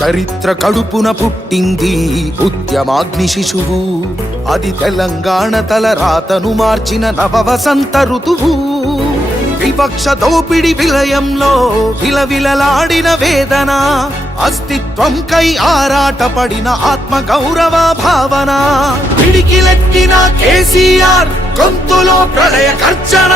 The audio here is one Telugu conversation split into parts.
చరిత్ర కడుపున పుట్టింది ఉద్యమాగ్ని శిశువు. అది తెలంగాణ తల రాతను మార్చిన నవవసంత ఋతువు. వివక్ష దోపిడి విలయంలో విలవిలలాడిన వేదన, అస్తిత్వం కై ఆరాటపడిన ఆత్మ గౌరవ భావన. పిడికిలెత్తిన కేసీఆర్ గొంతులో ప్రళయ గర్జన.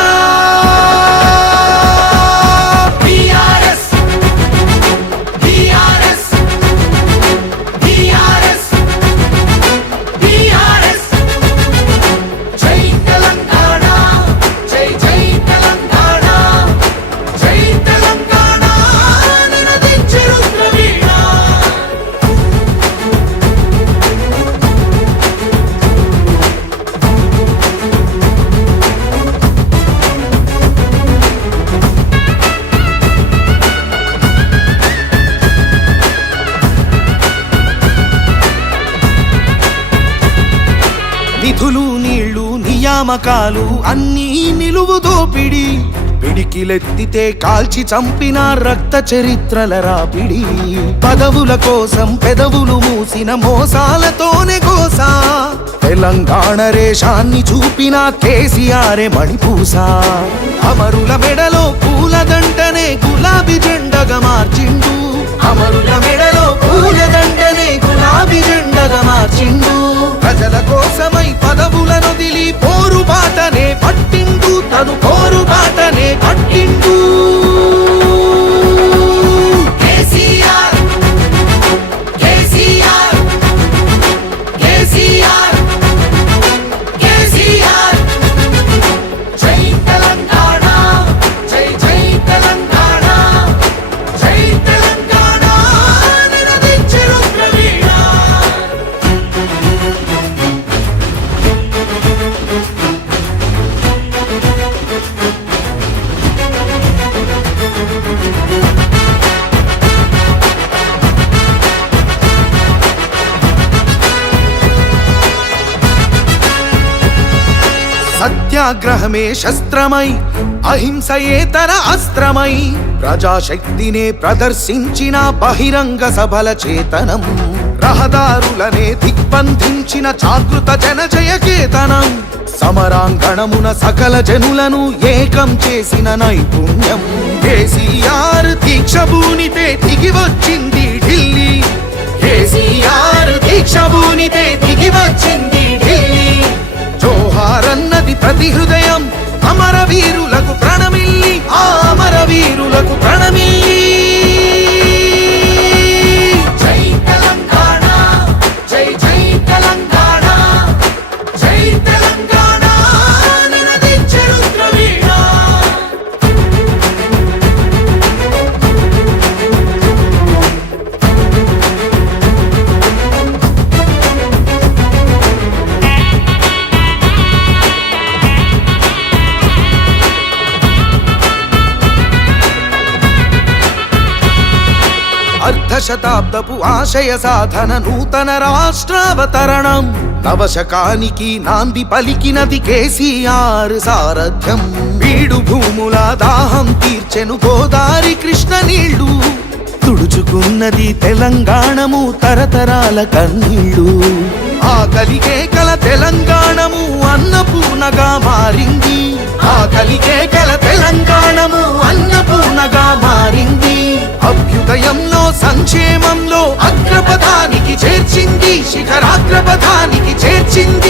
నిధులు నీళ్లు నియామకాలు అన్నీ నిలువు దోపిడి. పిడికిలెత్తితే కాల్చి చంపిన రక్త చరిత్రల రాపిడి. పదవుల కోసం పెదవులు మూసిన మోసాలతోనే గోసా. తెలంగాణ రేషాన్ని చూపిన కేసీఆరే మణిపూస. అమరుల మెడలో పూలదండనే గులాబీ జెండగా మార్చిండు. అమరుల మెడలో పూలదండనే గులాబీ జెండగా మార్చిండు. ప్రజల కోసమై పదవులను దిలి పోరుబాటనే పట్టిండు. తను పోరుబాటనే పట్టిండు. కేసీఆర్ కేసీఆర్ కేసీఆర్ కేసీఆర్. జై తెలంగాణ జై జై తెలంగాణ జై తెలంగాణ నినదించే రుద్రవీణ. సత్యాగ్రహమే శస్త్రమై అహింసయే తన అస్త్రమై ప్రజాశక్తినే ప్రదర్శించిన బహిరంగ సభల చేతనం. రహదారులనే దిగ్బంధించిన జాగృత జనజయ కేతనం. సమరాంగణమున సకల జనులను ఏకం చేసిన నైపుణ్యం. కేసీఆర్ దీక్ష భూనితే దిగి వచ్చింది ఢిల్లీ. కేసీఆర్ దీక్ష భూనితే దిగి వచ్చింది ఢిల్లీ. జోహారన్నది ప్రతి హృదయం అమరవీరులకు ప్రణమిల్లి. ఆ అమరవీరులకు ప్రణమిల్లి. జై తెలంగాణ జై జై తెలంగాణ జై తెలంగాణ నినదించే రుద్రవీణ. అర్ధశతాబ్దపు ఆశయ సాధన నూతన రాష్ట్రావతరణం. నవశకానికి నాంది పలికినది కేసీఆర్ సారథ్యం. బీడు భూముల దాహం తీర్చెను గోదారి కృష్ణ నీళ్లు. తుడుచుకున్నది తెలంగాణము తరతరాల కన్నీళ్లు. ఆకలికే కల తెలంగాణము అన్నపూర్ణగా మారింది. ఆకలికే కల తెలంగాణము అన్నపూర్ణగా మారింది. అభ్యుదయంలో సంక్షేమంలో అగ్రపథానికి చేర్చింది. శిఖరాగ్రపథానికి చేర్చింది.